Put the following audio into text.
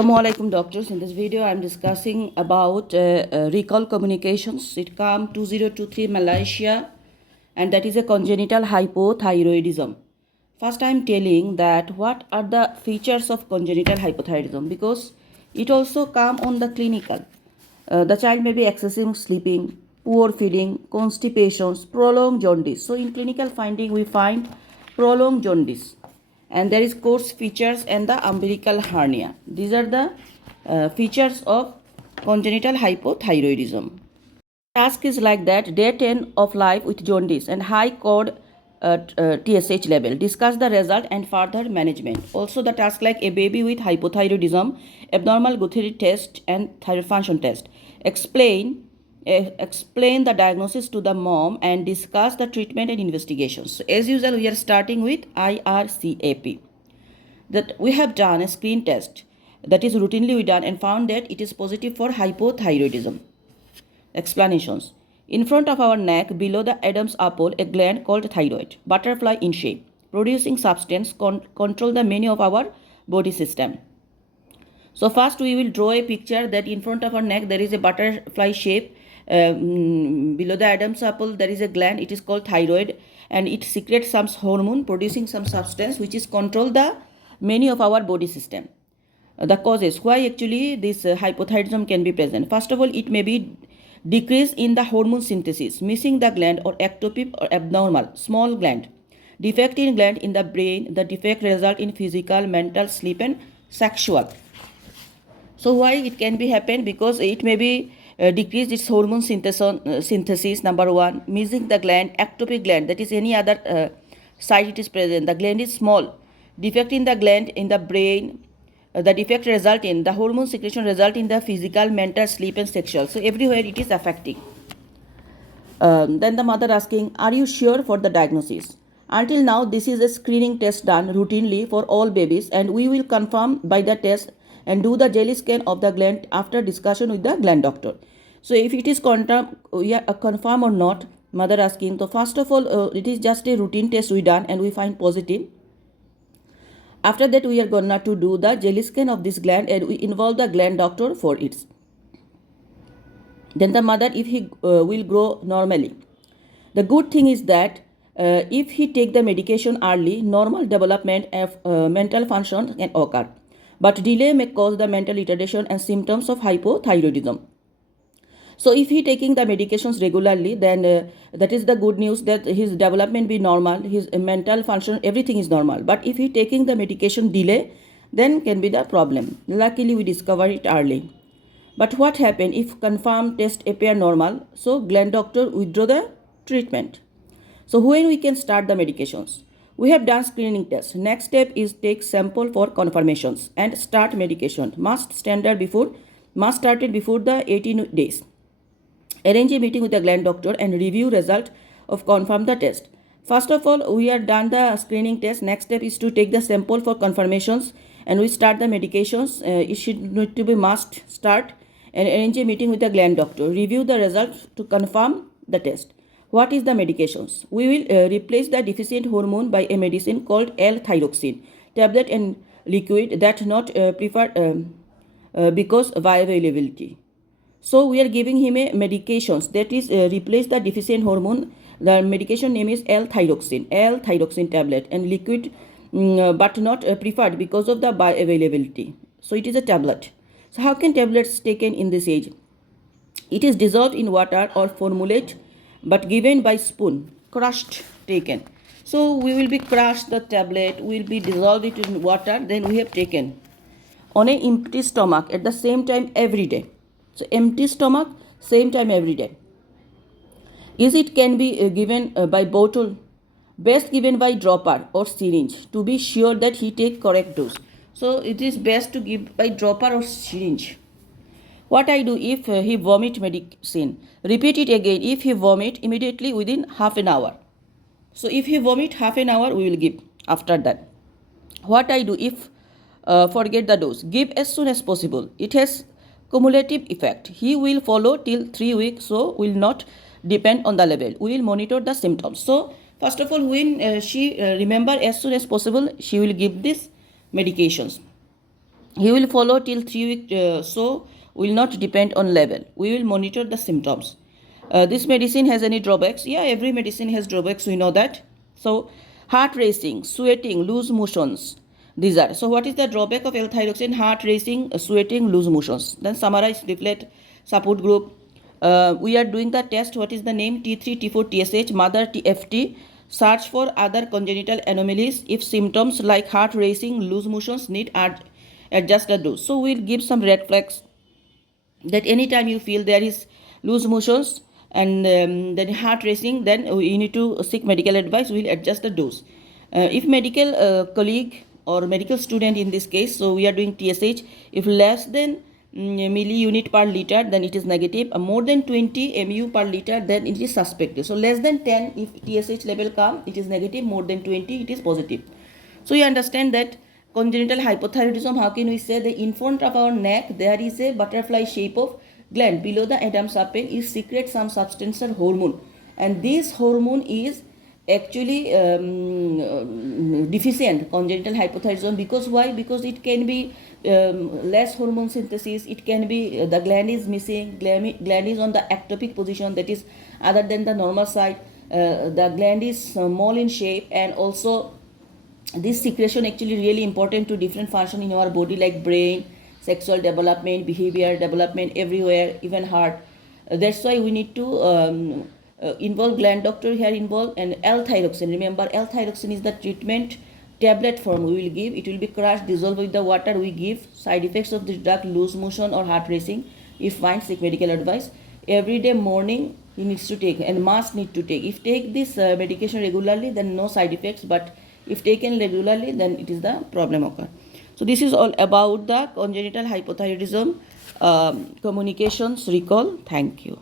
Assalamualaikum doctors. In this video, I'm discussing about recall communications. It come 2023 Malaysia, and that is a congenital hypothyroidism. First, I'm telling that what are the features of congenital hypothyroidism because it also come on the clinical. The child may be excessive sleeping, poor feeding, constipations, prolonged jaundice. So in clinical finding, we find prolonged jaundice and there is coarse features and the umbilical hernia. These are the features of congenital hypothyroidism. Task is like that: day 10 of life with jaundice and high cord TSH level. Discuss the result and further management. Also the task like a baby with hypothyroidism, abnormal Guthrie test and thyroid function test. Explain the diagnosis to the mom and discuss the treatment and investigations. So as usual, we are starting with IRCAP. That we have done a screen test that is routinely we done and found that it is positive for hypothyroidism. Explanations. In front of our neck, below the Adam's apple, a gland called thyroid, butterfly in shape, producing substance control the many of our body system. So first we will draw a picture that in front of our neck there is a butterfly shape. Below the Adam's apple there is a gland. It is called thyroid, and it secretes some hormone producing some substance which is control the many of our body system. The causes why actually this hypothyroidism can be present. First of all, it may be decrease in the hormone synthesis, missing the gland or ectopic or abnormal small gland, defect in gland in the brain. The defect result in physical, mental, sleep and sexual. So why it can be happen? Because it may be decreased its hormone synthesis, number one, missing the gland, ectopic gland, that is any other site it is present. The gland is small, defect in the gland in the brain. The defect result in the hormone secretion result in the physical, mental, sleep and sexual. So everywhere it is affecting. Then the mother asking, are you sure for the diagnosis? Until now, this is a screening test done routinely for all babies, and we will confirm by the test and do the jelly scan of the gland after discussion with the gland doctor. So if it is confirm or not, mother asking. So first of all, it is just a routine test we done and we find positive. After that, we are gonna to do the jelly scan of this gland and we involve the gland doctor for it. Then the mother, if he will grow normally. The good thing is that if he take the medication early, normal development of mental function can occur. But delay may cause the mental retardation and symptoms of hypothyroidism. So if he taking the medications regularly, then that is the good news that his development be normal, his mental function, everything is normal. But if he taking the medication delay, then can be the problem. Luckily, we discover it early. But what happen if confirmed test appear normal? So gland doctor withdraw the treatment. So when we can start the medications? We have done screening test. Next step is take sample for confirmations and start medication. Must started before the 18 days. Arrange a meeting with the gland doctor and review result of confirm the test. First of all, we are done the screening test. Next step is to take the sample for confirmations and we start the medications. It should need to be must start and arrange a meeting with the gland doctor. Review the results to confirm the test. What is the medications? We will replace the deficient hormone by a medicine called L-thyroxine, tablet and liquid that not preferred because bioavailability. So we are giving him a medications that is replace the deficient hormone. The medication name is L-thyroxine tablet and liquid, but not preferred because of the bioavailability. So it is a tablet. So how can tablets taken in this age? It is dissolved in water or formulate, but given by spoon, crushed, taken. So we will be crushed the tablet, we will be dissolved it in water, then we have taken on an empty stomach at the same time every day. So empty stomach, same time every day. Is it can be given by bottle? Best given by dropper or syringe to be sure that he take correct dose. So it is best to give by dropper or syringe. What I do if he vomit medicine? Repeat it again. If he vomit, immediately within half an hour. So if he vomit half an hour, we will give after that. What I do if forget the dose? Give as soon as possible. It has cumulative effect. He will follow till 3 weeks, so will not depend on the level. We will monitor the symptoms. So first of all, when she remember as soon as possible, she will give these medications. He will follow till 3 weeks, so will not depend on level. We will monitor the symptoms. This medicine has any drawbacks? Yeah, every medicine has drawbacks, we know that. So, heart racing, sweating, loose motions. These are. So, what is the drawback of L-thyroxine? Heart racing, sweating, loose motions. Then summarize, deflate, support group. We are doing the test. What is the name? T3, T4, TSH, mother TFT. Search for other congenital anomalies. If symptoms like heart racing, loose motions need adjust the dose. So we'll give some red flags that anytime you feel there is loose motions and then heart racing, then you need to seek medical advice. We'll adjust the dose. If medical colleague or medical student in this case, so we are doing TSH, if less than milli unit per liter, then it is negative. More than 20 mu per liter, then it is suspected. So less than 10, if TSH level come, it is negative. More than 20, it is positive. So you understand that congenital hypothyroidism, how can we say? The in front of our neck there is a butterfly shape of gland below the Adam's apple. It secretes some substance or hormone, and this hormone is actually deficient congenital hypothyroidism. Because why? Because it can be less hormone synthesis. It can be the gland is missing, gland is on the ectopic position, that is other than the normal side. The gland is small in shape, and also this secretion actually really important to different function in our body, like brain, sexual development, behavior development, everywhere, even heart. That's why we need to involve gland doctor here involved. And L-thyroxine, remember L-thyroxine is the treatment tablet form we will give. It will be crushed, dissolved with the water. We give. Side effects of this drug: loose motion or heart racing. If find, seek medical advice. Every day morning he needs to take and must need to take. If take this medication regularly, then no side effects, but if taken regularly, then it is the problem occur. So this is all about the congenital hypothyroidism communications recall. Thank you.